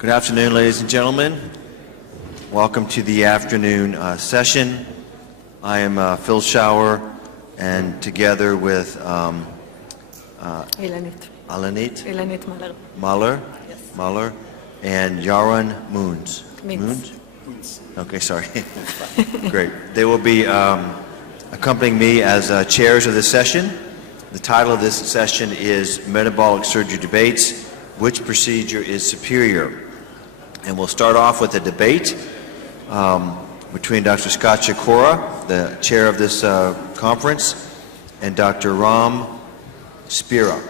Good afternoon, ladies and gentlemen. Welcome to the afternoon session. I am Phil Schauer, and together with Ilanit Mahler, Yes. Mahler, and Yaron Moons. Moons. Okay, sorry. Great. They will be accompanying me as chairs of this session. The title of this session is Metabolic Surgery Debates: Which Procedure is Superior? And we'll start off with a debate between Dr. Scott Shikora, the chair of this conference, and Dr. Ram Spira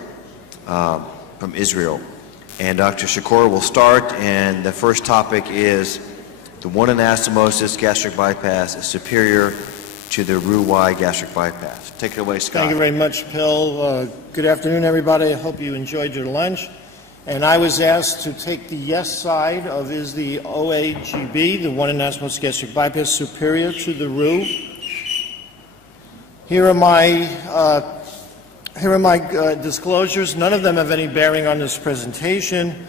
from Israel. And Dr. Shikora will start, and the first topic is the one anastomosis gastric bypass is superior to the Roux-Y gastric bypass. Take it away, Scott. Thank you very much, Phil. Good afternoon, everybody. I hope you enjoyed your lunch. And I was asked to take the yes side of is the OAGB, the one anastomosis gastric bypass, superior to the Roux. Here are my disclosures. None of them have any bearing on this presentation.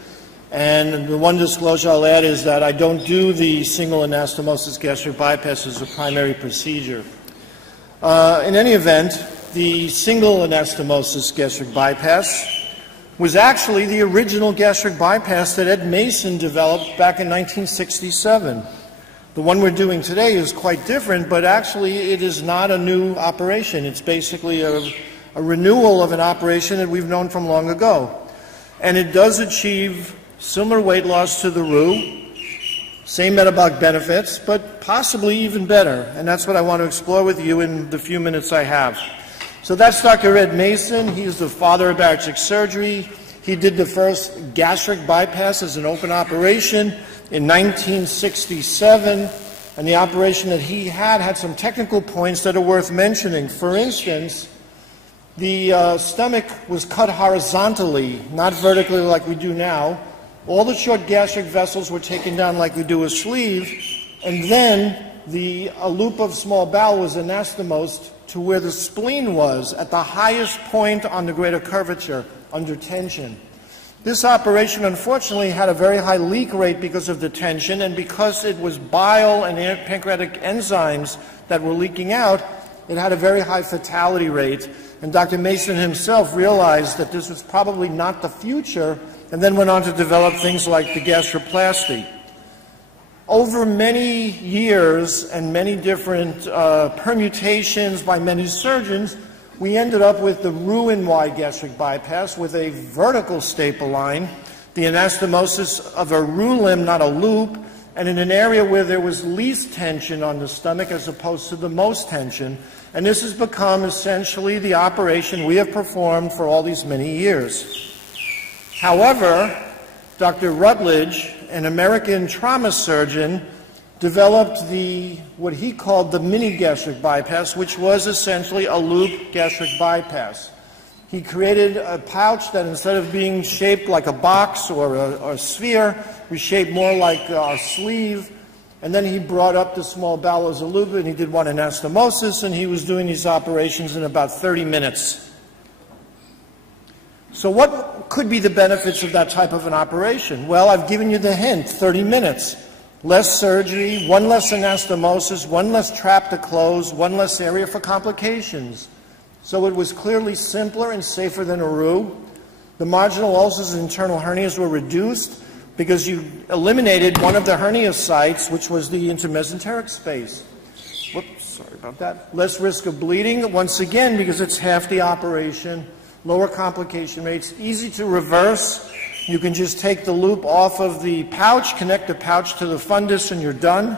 And the one disclosure I'll add is that I don't do the single anastomosis gastric bypass as a primary procedure. In any event, the single anastomosis gastric bypass was actually the original gastric bypass that Ed Mason developed back in 1967. The one we're doing today is quite different, but actually it is not a new operation. It's basically a renewal of an operation that we've known from long ago. And it does achieve similar weight loss to the Roux, same metabolic benefits, but possibly even better. And that's what I want to explore with you in the few minutes I have. So that's Dr. Ed Mason. He's the father of bariatric surgery. He did the first gastric bypass as an open operation in 1967. And the operation that he had some technical points that are worth mentioning. For instance, the stomach was cut horizontally, not vertically like we do now. All the short gastric vessels were taken down like we do a sleeve, and then a loop of small bowel was anastomosed to where the spleen was at the highest point on the greater curvature, under tension. This operation, unfortunately, had a very high leak rate because of the tension, and because it was bile and pancreatic enzymes that were leaking out, it had a very high fatality rate. And Dr. Mason himself realized that this was probably not the future, and then went on to develop things like the gastroplasty. Over many years and many different permutations by many surgeons, we ended up with the Roux-Y gastric bypass with a vertical staple line, the anastomosis of a Roux limb, not a loop, and in an area where there was least tension on the stomach as opposed to the most tension. And this has become essentially the operation we have performed for all these many years. However, Dr. Rutledge, an American trauma surgeon, developed what he called the mini gastric bypass, which was essentially a loop gastric bypass. He created a pouch that instead of being shaped like a box or a sphere, was shaped more like a sleeve. And then he brought up the small bowel as a loop, and he did one anastomosis, and he was doing these operations in about 30 minutes. So what could be the benefits of that type of an operation? Well, I've given you the hint, 30 minutes. Less surgery, one less anastomosis, one less trap to close, one less area for complications. So it was clearly simpler and safer than a Roux. The marginal ulcers and internal hernias were reduced because you eliminated one of the hernia sites, which was the intermesenteric space. Whoops, sorry about that. Less risk of bleeding, once again, because it's half the operation. Lower complication rates, easy to reverse. You can just take the loop off of the pouch, connect the pouch to the fundus, and you're done.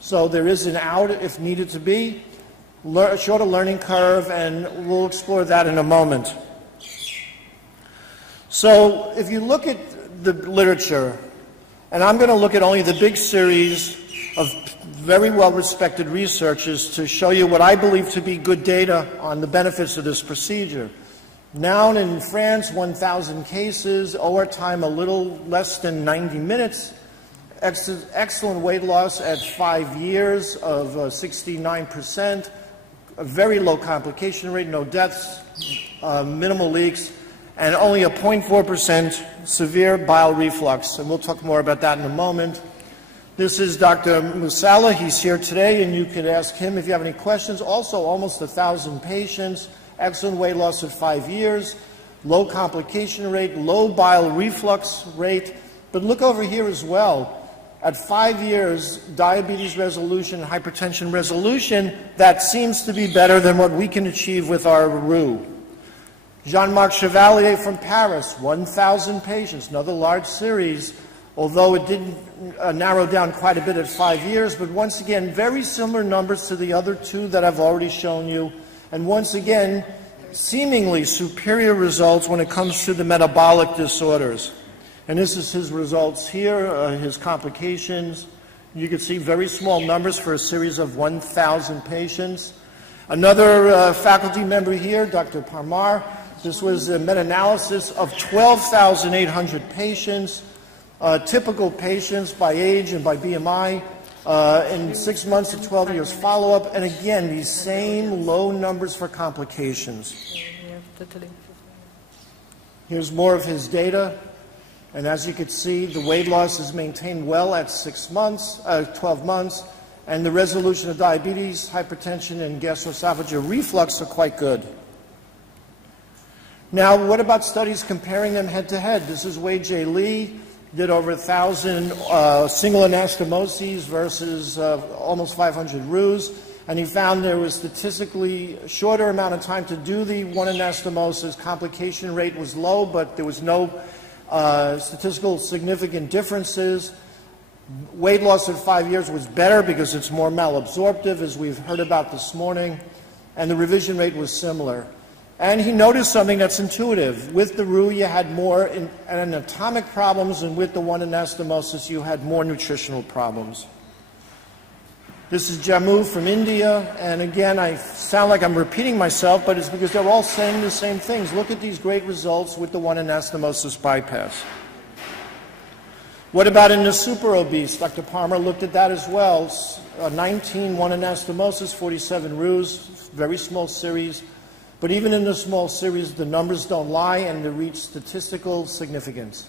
So there is an out if needed to be. Shorter learning curve, and we'll explore that in a moment. So if you look at the literature, and I'm going to look at only the big series of very well-respected researchers to show you what I believe to be good data on the benefits of this procedure. Now in France, 1,000 cases, OR time a little less than 90 minutes, excellent weight loss at 5 years of 69%, a very low complication rate, no deaths, minimal leaks, and only a 0.4% severe bile reflux, and we'll talk more about that in a moment. This is Dr. Musala. He's here today, and you could ask him if you have any questions. Also, almost 1,000 patients, excellent weight loss at 5 years, low complication rate, low bile reflux rate. But look over here as well. At 5 years, diabetes resolution, hypertension resolution, that seems to be better than what we can achieve with our RU. Jean-Marc Chevalier from Paris, 1,000 patients, another large series, although it did narrow down quite a bit at 5 years, but once again, very similar numbers to the other two that I've already shown you, and once again, seemingly superior results when it comes to the metabolic disorders. And this is his results here, his complications. You can see very small numbers for a series of 1,000 patients. Another faculty member here, Dr. Parmar. This was a meta-analysis of 12,800 patients, typical patients by age and by BMI, in 6 months to 12 years follow-up, and again, these same low numbers for complications. Here's more of his data, and as you can see, the weight loss is maintained well at 12 months, and the resolution of diabetes, hypertension, and gastroesophageal reflux are quite good. Now, what about studies comparing them head-to-head? This is Wei J. Lee, did over 1,000 single anastomoses versus almost 500 RUs, and he found there was statistically shorter amount of time to do the one anastomosis. Complication rate was low, but there was no statistical significant differences. Weight loss at 5 years was better because it's more malabsorptive, as we've heard about this morning, and the revision rate was similar. And he noticed something that's intuitive. With the RU, you had more anatomic problems, and with the one anastomosis, you had more nutritional problems. This is Jammu from India, and again, I sound like I'm repeating myself, but it's because they're all saying the same things. Look at these great results with the one anastomosis bypass. What about in the super obese? Dr. Palmer looked at that as well. 19 one anastomosis, 47 RUs, very small series. But even in the small series, the numbers don't lie and they reach statistical significance.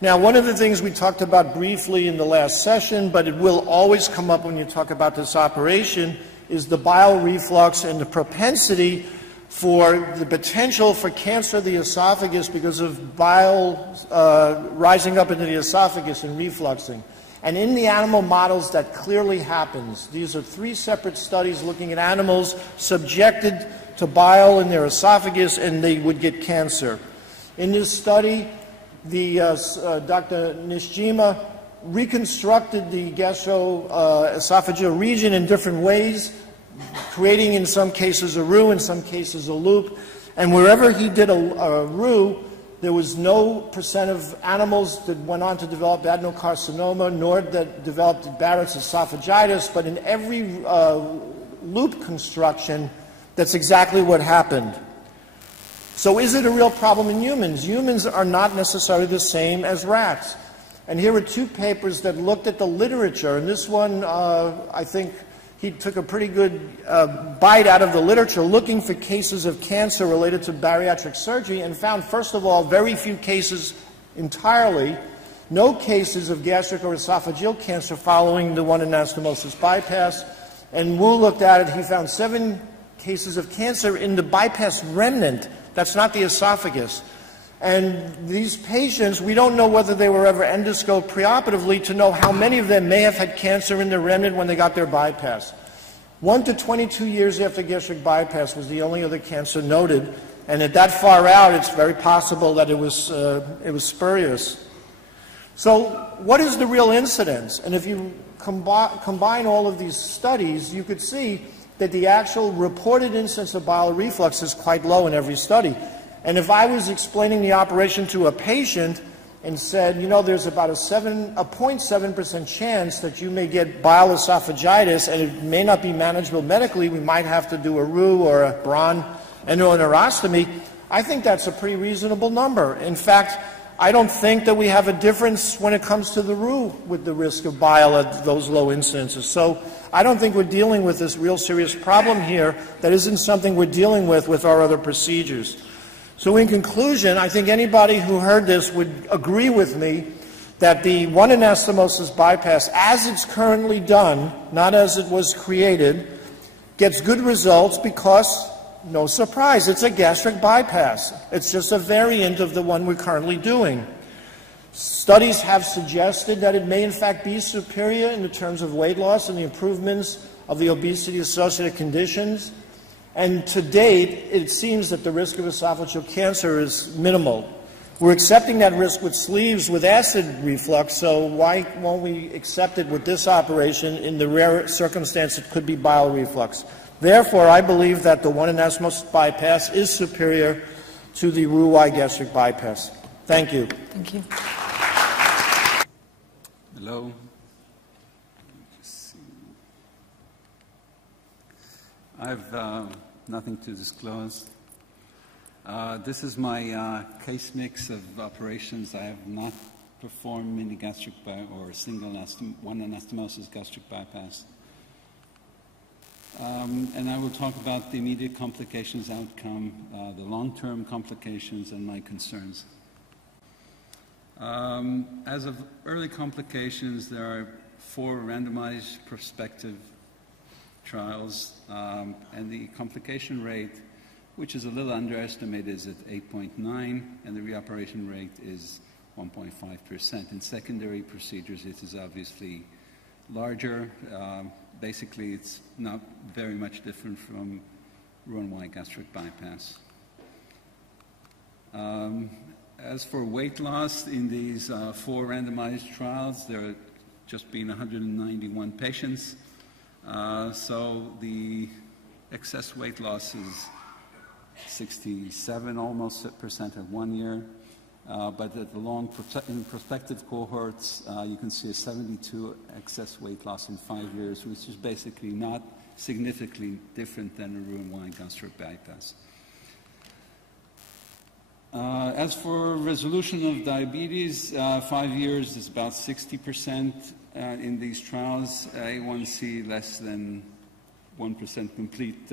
Now, one of the things we talked about briefly in the last session, but it will always come up when you talk about this operation, is the bile reflux and the propensity for the potential for cancer of the esophagus because of bile rising up into the esophagus and refluxing. And in the animal models, that clearly happens. These are 3 separate studies looking at animals subjected to bile in their esophagus, and they would get cancer. In this study, Dr. Nishijima reconstructed the gastroesophageal region in different ways, creating in some cases a RU, in some cases a loop. And wherever he did a RU, there was no percent of animals that went on to develop adenocarcinoma, nor that developed Barrett's esophagitis, but in every loop construction, that's exactly what happened. So is it a real problem in humans? Humans are not necessarily the same as rats. And here are 2 papers that looked at the literature, and this one, I think, he took a pretty good bite out of the literature looking for cases of cancer related to bariatric surgery and found, first of all, very few cases entirely, no cases of gastric or esophageal cancer following the one anastomosis bypass. And Wu looked at it, he found 7 cases of cancer in the bypass remnant. That's not the esophagus. And these patients, we don't know whether they were ever endoscoped preoperatively to know how many of them may have had cancer in their remnant when they got their bypass. 1 to 22 years after gastric bypass was the only other cancer noted, and at that far out, it's very possible that it was spurious. So what is the real incidence? And if you combine all of these studies, you could see that the actual reported incidence of bile reflux is quite low in every study. And if I was explaining the operation to a patient and said, you know, there's about a 0.7% chance that you may get bile esophagitis and it may not be manageable medically, we might have to do a RU or a Braun enteronephrostomy, I think that's a pretty reasonable number. In fact, I don't think that we have a difference when it comes to the RU with the risk of bile at those low incidences. So I don't think we're dealing with this real serious problem here that isn't something we're dealing with our other procedures. So in conclusion, I think anybody who heard this would agree with me that the one anastomosis bypass, as it's currently done, not as it was created, gets good results because, no surprise, it's a gastric bypass. It's just a variant of the one we're currently doing. Studies have suggested that it may in fact be superior in the terms of weight loss and the improvements of the obesity-associated conditions. And to date, it seems that the risk of esophageal cancer is minimal. We're accepting that risk with sleeves with acid reflux, so why won't we accept it with this operation in the rare circumstance it could be bile reflux? Therefore, I believe that the one anastomosis bypass is superior to the Roux-Y gastric bypass. Thank you. Thank you. Hello. I have nothing to disclose. This is my case mix of operations. I have not performed mini gastric or single one anastomosis gastric bypass. And I will talk about the immediate complications outcome, the long-term complications, and my concerns. As of early complications, there are 4 randomized prospective trials, and the complication rate, which is a little underestimated, is at 8.9, and the reoperation rate is 1.5%. In secondary procedures, it is obviously larger. Basically, it's not very much different from Roux-Y gastric bypass. As for weight loss, in these 4 randomized trials, there have just been 191 patients. So the excess weight loss is 67 almost % at 1 year. But at the in prospective cohorts, you can see a 72 excess weight loss in 5 years, which is basically not significantly different than a Roux-Y gastric bypass. As for resolution of diabetes, 5 years is about 60% in these trials. A1C less than 1% complete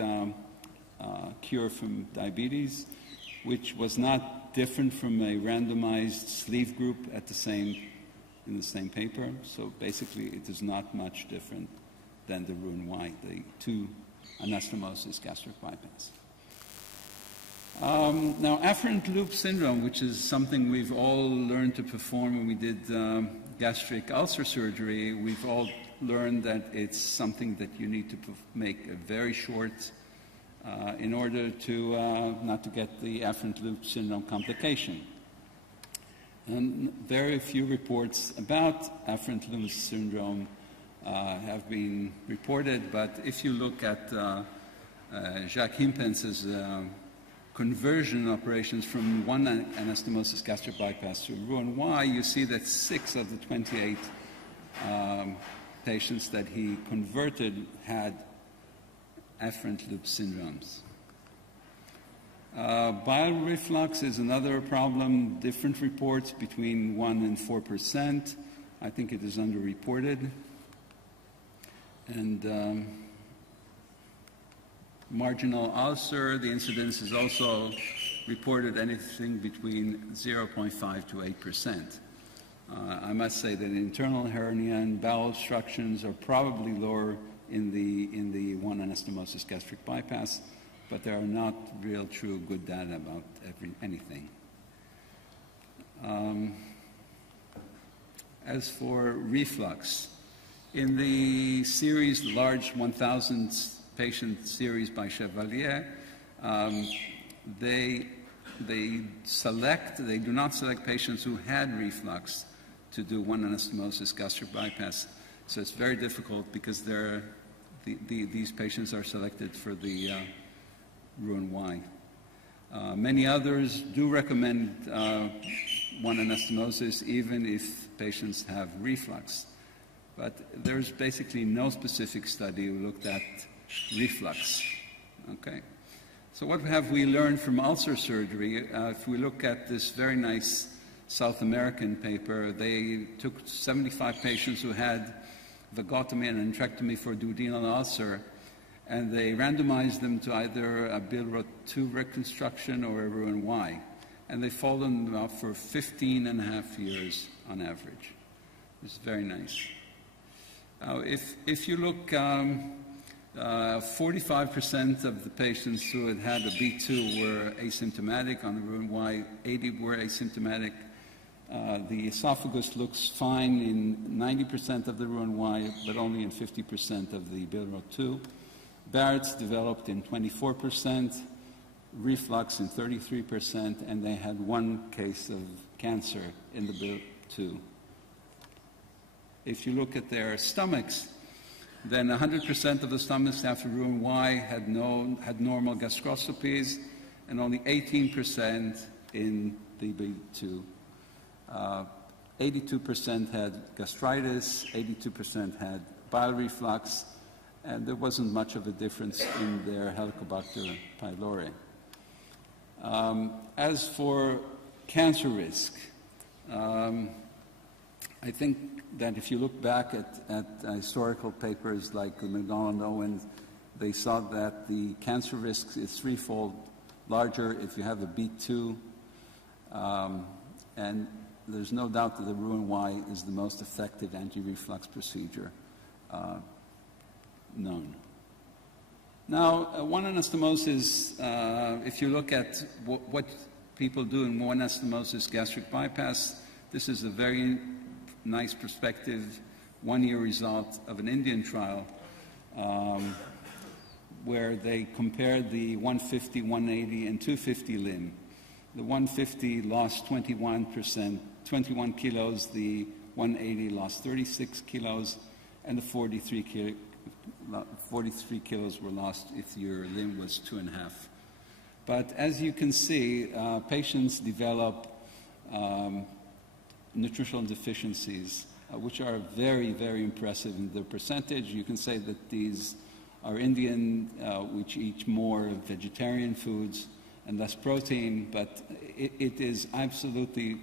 cure from diabetes, which was not different from a randomized sleeve group at in the same paper. So basically, it is not much different than the Roux-Y, the 2 anastomosis gastric bypass. Now, afferent loop syndrome, which is something we've all learned to perform when we did gastric ulcer surgery, we've all learned that it's something that you need to make a very short in order to not to get the afferent loop syndrome complication. And very few reports about afferent loop syndrome have been reported, but if you look at Jacques Himpence's conversion operations from one anastomosis gastric bypass to Roux-Y, you see that 6 of the 28 patients that he converted had afferent loop syndromes. Bile reflux is another problem, different reports between 1 and 4%. I think it is underreported. And marginal ulcer, the incidence is also reported anything between 0.5 to 8%. I must say that internal hernia and bowel obstructions are probably lower in the one anastomosis gastric bypass, but there are not real true good data about anything. As for reflux, in the series, the large 1,000 patient series by Chevalier, they do not select patients who had reflux to do one anastomosis gastric bypass. So it's very difficult because these patients are selected for the Roux-Y. Many others do recommend one anastomosis even if patients have reflux. But there's basically no specific study who looked at reflux. Okay. So what have we learned from ulcer surgery? If we look at this very nice South American paper. They took 75 patients who had vagotomy and entrectomy for duodenal ulcer, and they randomized them to either a Billroth 2 reconstruction or a Roux-en-Y. And they followed them up for 15 and a half years on average. It's very nice. If you look, 45% of the patients who had had a B2 were asymptomatic on the Roux-en-Y, 80 were asymptomatic. The esophagus looks fine in 90% of the Roux-en-Y, but only in 50% of the Billroth 2. Barrett's developed in 24%, reflux in 33%, and they had one case of cancer in the Billroth 2. If you look at their stomachs, then 100% of the stomachs after Roux-en-Y had normal gastroscopies, and only 18% in the B2. 82% had gastritis, 82% had bile reflux, and there wasn't much of a difference in their Helicobacter pylori. As for cancer risk, I think that if you look back at historical papers like McDonald and Owen, they saw that the cancer risk is threefold larger if you have a B2, and there's no doubt that the Roux-en-Y is the most effective anti-reflux procedure known. Now, one anastomosis, if you look at what people do in one anastomosis gastric bypass, this is a very nice prospective one-year result of an Indian trial where they compared the 150, 180, and 250 limb. The 150 lost 21 kilos, the 180 lost 36 kilos, and the 43 kilos were lost if your limb was 2.5. But as you can see, patients develop nutritional deficiencies, which are very, very impressive in their percentage. You can say that these are Indian, which eat more vegetarian foods and less protein, but it is absolutely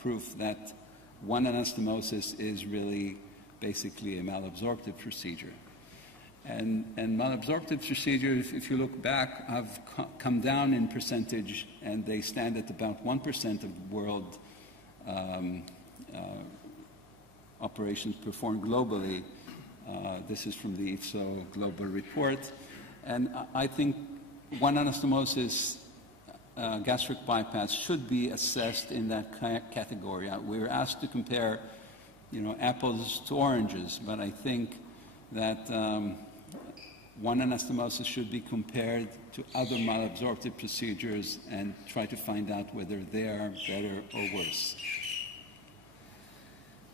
proof that one anastomosis is really basically a malabsorptive procedure. And malabsorptive procedures, if you look back, have come down in percentage, and they stand at about 1% of the world operations performed globally. This is from the IFSO Global Report. And I think one anastomosis gastric bypass should be assessed in that category. We were asked to compare, apples to oranges, but I think that one anastomosis should be compared to other malabsorptive procedures and try to find out whether they are better or worse.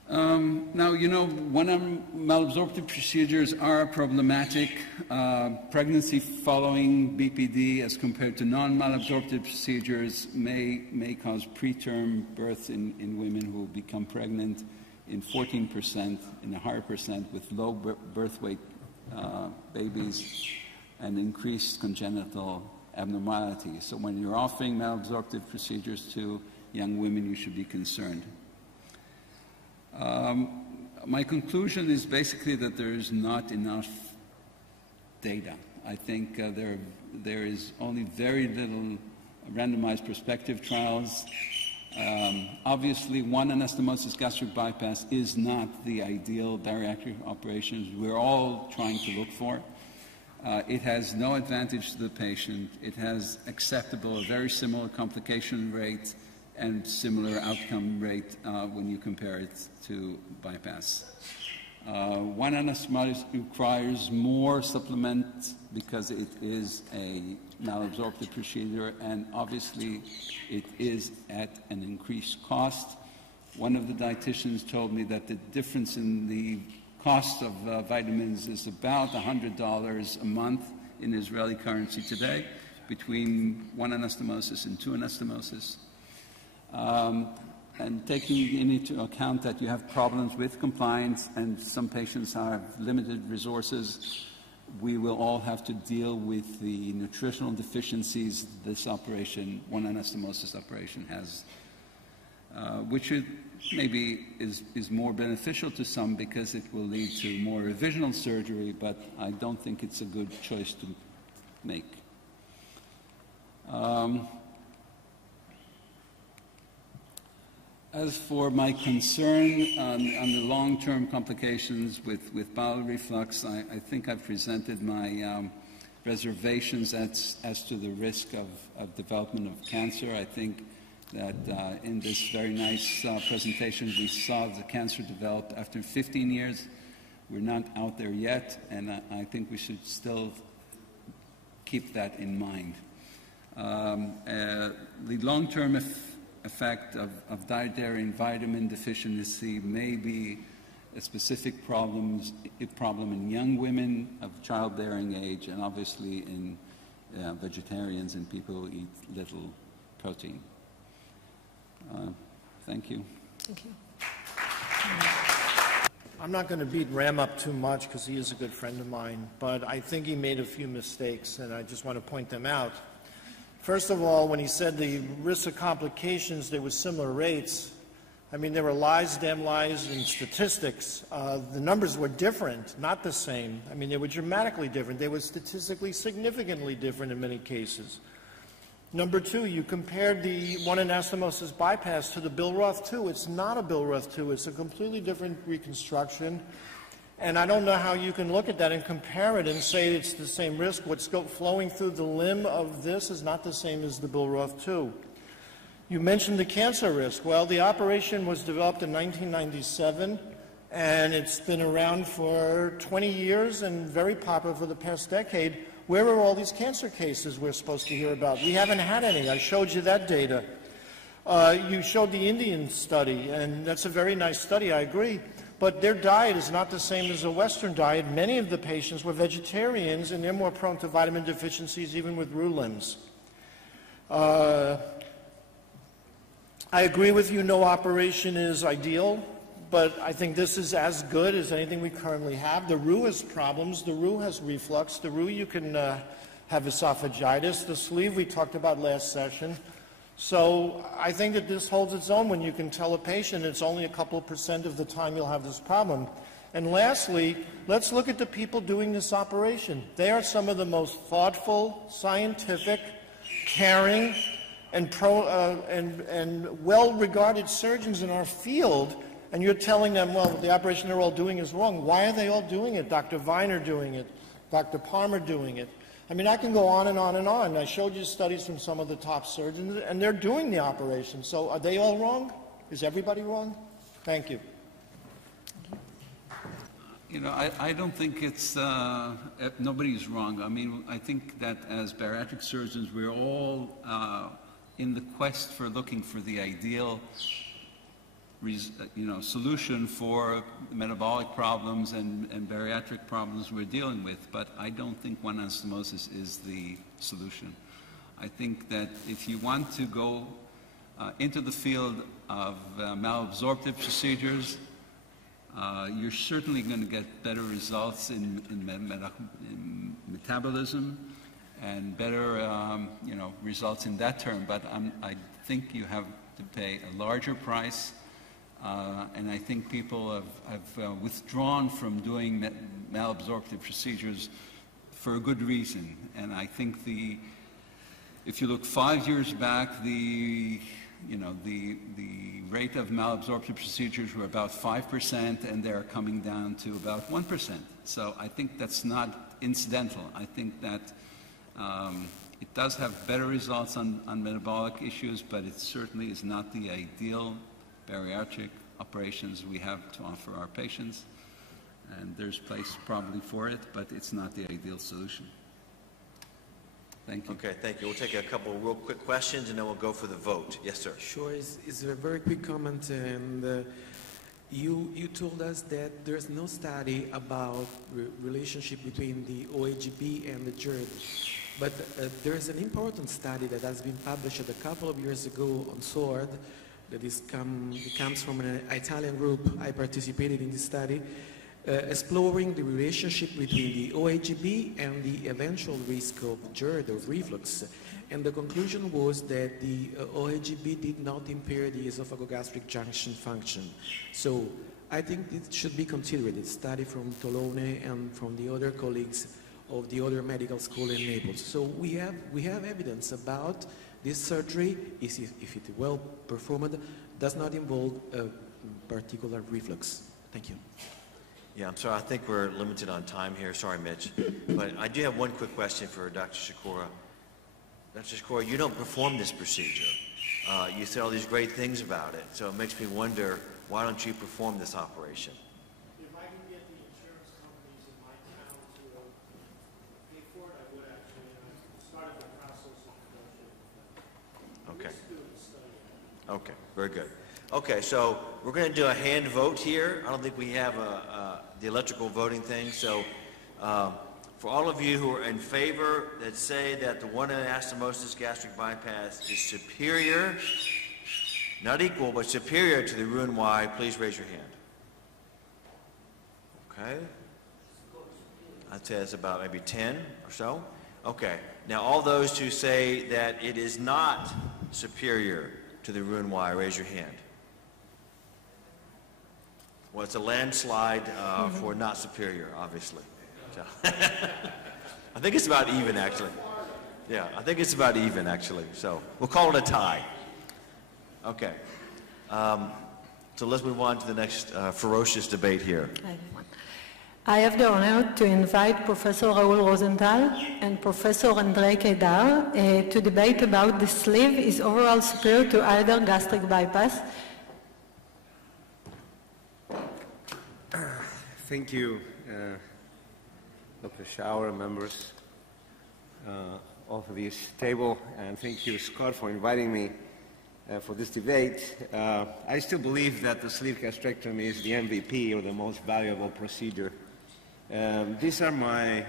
Now, one malabsorptive procedures are problematic. Pregnancy following BPD as compared to non-malabsorptive procedures may cause preterm birth in women who become pregnant in 14%, in a higher percent with low birth weight babies and increased congenital abnormalities. So when you're offering malabsorptive procedures to young women, you should be concerned. My conclusion is basically that there is not enough data. I think there is only very little randomized prospective trials. Obviously, one anastomosis gastric bypass is not the ideal bariatric operation we're all trying to look for. It has no advantage to the patient. It has acceptable, a very similar complication rate and similar outcome rate when you compare it to bypass. One anastomosis requires more supplement because it is a malabsorptive procedure, and obviously it is at an increased cost. One of the dietitians told me that the difference in the cost of vitamins is about $100 a month in Israeli currency today between one anastomosis and two anastomosis. And taking into account that you have problems with compliance and some patients have limited resources, we will all have to deal with the nutritional deficiencies this operation, one anastomosis operation, has which maybe is more beneficial to some because it will lead to more revisional surgery, but I don't think it's a good choice to make. As for my concern on the long-term complications with bowel reflux, I think I've presented my reservations as to the risk of development of cancer. I think that in this very nice presentation we saw the cancer develop after 15 years. We're not out there yet, and I think we should still keep that in mind. The long-term effect of dietary and vitamin deficiency may be a specific problem in young women of childbearing age, and obviously in vegetarians and people who eat little protein. Thank you. Thank you. I'm not going to beat Ram up too much because he is a good friend of mine, but I think he made a few mistakes, and I just want to point them out. First of all, when he said the risk of complications, there were similar rates. I mean, there were lies, damn lies, and statistics. The numbers were different, not the same. I mean, they were dramatically different. They were statistically significantly different in many cases. Number two, you compared the one anastomosis bypass to the Billroth 2. It's not a Billroth 2. It's a completely different reconstruction. And I don't know how you can look at that and compare it and say it's the same risk. What's flowing through the limb of this is not the same as the Billroth 2. You mentioned the cancer risk. Well, the operation was developed in 1997, and it's been around for 20 years and very popular for the past decade. Where are all these cancer cases we're supposed to hear about? We haven't had any. I showed you that data. You showed the Indian study, and that's a very nice study, I agree. But their diet is not the same as a Western diet. Many of the patients were vegetarians, and they're more prone to vitamin deficiencies, even with roux limbs. I agree with you, no operation is ideal, but I think this is as good as anything we currently have. The roux has problems. The roux has reflux. The roux, you can have esophagitis. The sleeve we talked about last session. So I think that this holds its own when you can tell a patient it's only a couple % of the time you'll have this problem. And lastly, let's look at the people doing this operation. They are some of the most thoughtful, scientific, caring, and well-regarded surgeons in our field, and you're telling them, well, the operation they're all doing is wrong. Why are they all doing it? Dr. Viner doing it, Dr. Palmer doing it. I mean, I can go on and on and on. I showed you studies from some of the top surgeons, and they're doing the operation. So are they all wrong? Is everybody wrong? Thank you. You know, I don't think it's, nobody's wrong. I mean, I think that as bariatric surgeons, we're all in the quest for looking for the ideal solution for metabolic problems and bariatric problems we're dealing with, but I don't think one anastomosis is the solution. I think that if you want to go into the field of malabsorptive procedures, you're certainly going to get better results in metabolism and better results in that term, but I think you have to pay a larger price. And I think people have withdrawn from doing malabsorptive procedures for a good reason. And I think if you look 5 years back, the rate of malabsorptive procedures were about 5%, and they're coming down to about 1%. So I think that's not incidental. I think that it does have better results on metabolic issues, but it certainly is not the ideal bariatric operations we have to offer our patients, and there's place probably for it, but it's not the ideal solution. Thank you. Okay, thank you. We'll take a couple of real quick questions, and then we'll go for the vote. Yes, sir. Sure. It's a very quick comment, and you told us that there's no study about relationship between the OAGB and the GERD, but there's an important study that has been published a couple of years ago on SWORD. It comes from an Italian group. I participated in this study, exploring the relationship between the OAGB and the eventual risk of GERD or reflux. And the conclusion was that the OAGB did not impair the esophagogastric junction function. So I think it should be considered. It's a study from Tolone and from the other colleagues of the other medical school in Naples. So we have evidence about this surgery, if it well performed, does not involve a particular reflux. Thank you. Yeah, I'm sorry. I think we're limited on time here. Sorry, Mitch. But I do have one quick question for Dr. Shikora. Dr. Shikora, you don't perform this procedure. You say all these great things about it, so it makes me wonder, why don't you perform this operation? If I can get the insurance companies in my town to pay for it, I would actually. I started the process of negotiating. Okay. Let's do a study. Okay, very good. Okay, so we're going to do a hand vote here. I don't think we have the electrical voting thing, so for all of you who are in favor that say that the one anastomosis gastric bypass is superior, not equal, but superior to the Roux-en-Y, please raise your hand. Okay. I'd say it's about maybe 10 or so. Okay. Now all those who say that it is not superior to the Roux-en-Y, raise your hand. Well, it's a landslide for not superior, obviously. So I think it's about even, actually. Yeah, I think it's about even, actually. So we'll call it a tie. Okay. So let's move on to the next ferocious debate here. I have the honor to invite Professor Raul Rosenthal and Professor Andre Kedar to debate about the sleeve is overall superior to either gastric bypass. Thank you, Dr. Schauer, members of this table, and thank you, Scott, for inviting me for this debate. I still believe that the sleeve gastrectomy is the MVP, or the most valuable procedure. These are my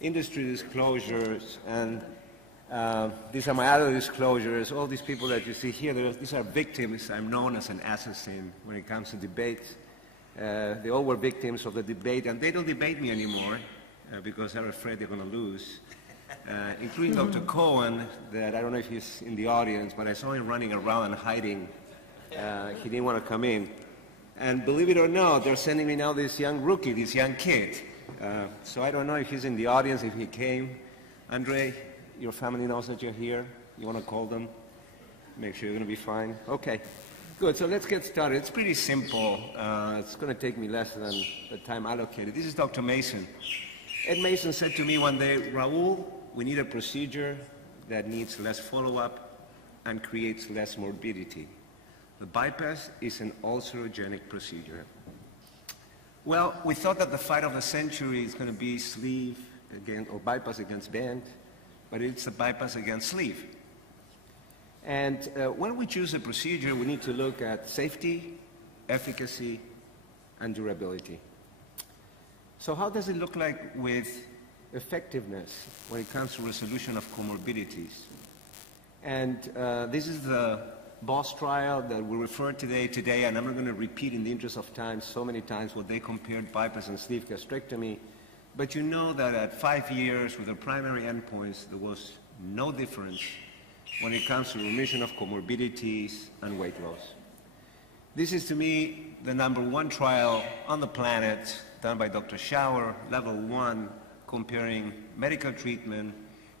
industry disclosures, and these are my other disclosures. All these people that you see here, these are victims. I'm known as an assassin when it comes to debates. They all were victims of the debate, and they don't debate me anymore because they're afraid they're going to lose, including Dr. Cohen, that I don't know if he's in the audience, but I saw him running around and hiding. He didn't want to come in. And believe it or not, they're sending me now this young rookie, this young kid. So I don't know if he's in the audience, if he came. Andre, your family knows that you're here. You want to call them? Make sure you're going to be fine. Okay. Good, so let's get started. It's pretty simple. It's going to take me less than the time allocated. This is Dr. Mason. Ed Mason said to me one day, Raul, we need a procedure that needs less follow-up and creates less morbidity. The bypass is an ulcerogenic procedure. Well, we thought that the fight of the century is going to be sleeve against, or bypass against band, but it's a bypass against sleeve. And when we choose a procedure, we need to look at safety, efficacy, and durability. So how does it look like with effectiveness when it comes to resolution of comorbidities? And this is the BOSS trial that we referred to today, and I'm not going to repeat in the interest of time so many times what they compared bypass and sleeve gastrectomy, but you know that at 5 years with the primary endpoints, there was no difference when it comes to remission of comorbidities and weight loss. This is, to me, the #1 trial on the planet done by Dr. Schauer, level 1, comparing medical treatment,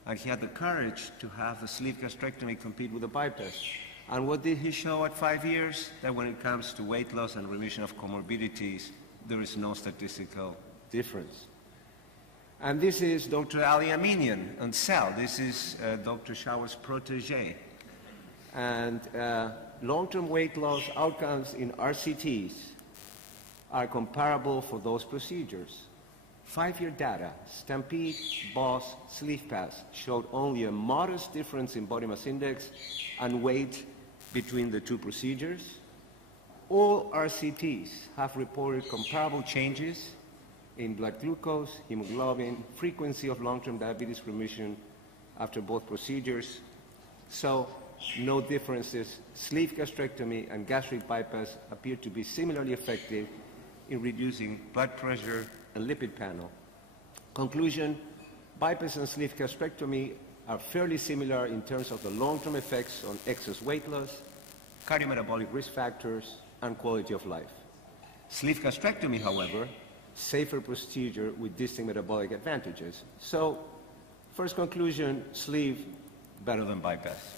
and he had the courage to have the sleeve gastrectomy compete with the bypass. And what did he show at 5 years? That when it comes to weight loss and remission of comorbidities, there is no statistical difference. And this is Dr. Ali Aminian on cell. This is Dr. Schauer's protege. And long-term weight loss outcomes in RCTs are comparable for those procedures. 5-year data, Stampede, BOSS, Sleeve Pass, showed only a modest difference in body mass index and weight between the two procedures. All RCTs have reported comparable changes in blood glucose, hemoglobin, frequency of long-term diabetes remission after both procedures. So no differences. Sleeve gastrectomy and gastric bypass appear to be similarly effective in reducing blood pressure and lipid panel. Conclusion, bypass and sleeve gastrectomy are fairly similar in terms of the long-term effects on excess weight loss, cardiometabolic risk factors, and quality of life. Sleeve gastrectomy, however, safer procedure with distinct metabolic advantages. So, first conclusion, sleeve better than bypass.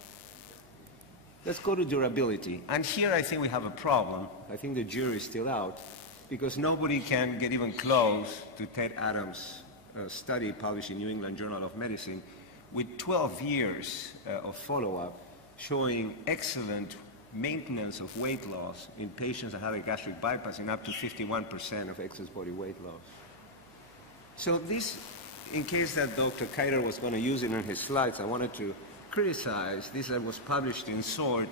Let's go to durability. And here I think we have a problem. I think the jury is still out because nobody can get even close to Ted Adams' study published in New England Journal of Medicine with 12 years of follow-up showing excellent maintenance of weight loss in patients that had a gastric bypass in up to 51% of excess body weight loss. So this, in case that Dr. Kiter was going to use it in his slides, I wanted to criticize this that was published in SWORD.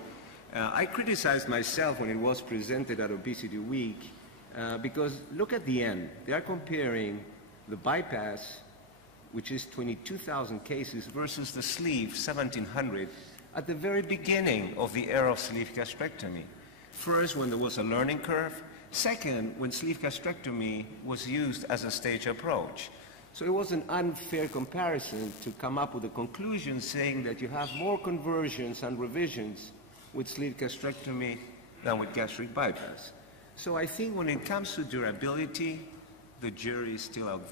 I criticized myself when it was presented at Obesity Week because look at the end. They are comparing the bypass, which is 22,000 cases, versus the sleeve, 1,700, at the very beginning of the era of sleeve gastrectomy. First, when there was a learning curve. Second, when sleeve gastrectomy was used as a stage approach. So it was an unfair comparison to come up with a conclusion saying that you have more conversions and revisions with sleeve gastrectomy than with gastric bypass. So I think when it comes to durability, the jury is still out there.